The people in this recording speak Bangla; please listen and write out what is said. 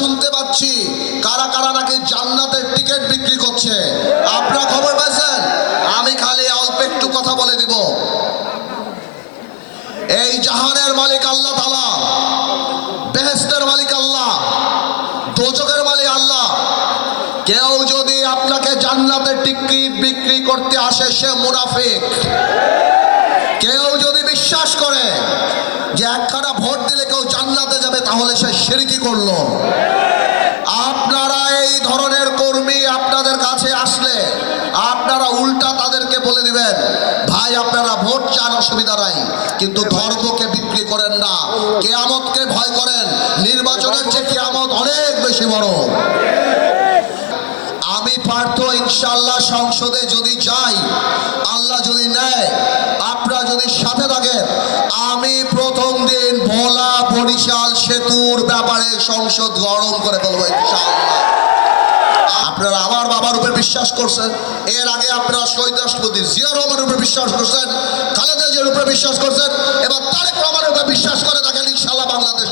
শুনতে পাচ্ছি কারা কারা নাকি জান্নাতের টিকিট বিক্রি করছে। আপনারা খবর পাইছেন? আমি খালি অল্প একটু কথা বলে দিব। এই জাহানের মালিক আল্লাহ তাআলা, বেহেশতের মালিক আল্লাহ, দোজখের মালিক আল্লাহ। কেউ যদি আপনাকে জান্নাতের টিকিট বিক্রি করতে আসে সে মুনাফিক। কেউ যদি বিশ্বাস করে যে একখানা ভোট দিলে কেউ জান্নাতে যাবে তাহলে সে শিরকি করলো। আপনারা এই ধরনের কর্মী আপনাদের কাছে আসলে আপনারা উল্টা তাদেরকে বলে দিবেন, ভাই আপনারা ভোট চান অসুবিধা নাই, কিন্তু ধর্মকে বিক্রি করেন না, কিয়ামতকে ভয় করেন। নির্বাচনের চেয়ে কিয়ামত অনেক বেশি বড়। আমি পার্থ ইনশাআল্লাহ সংসদে যদি যাই, আল্লাহ যদি নেয়, আপনারা যদি সাথে থাকেন, আমি প্রথম দিন ভোলা বরিশাল সেতুর ব্যাপারে সংসদ গরম করে ফেলবো ইনশাআল্লাহ। আপনারা আমার বাবার উপর বিশ্বাস করছেন, এর আগে আপনারা শহীদ রাষ্ট্রপতি জিয়া রহমানের উপর বিশ্বাস করছেন, খালেদা জিয়ার উপর বিশ্বাস করছেন, এবার তারেক রহমানের উপর বিশ্বাস করে থাকেন। ইনশাআল্লাহ বাংলাদেশ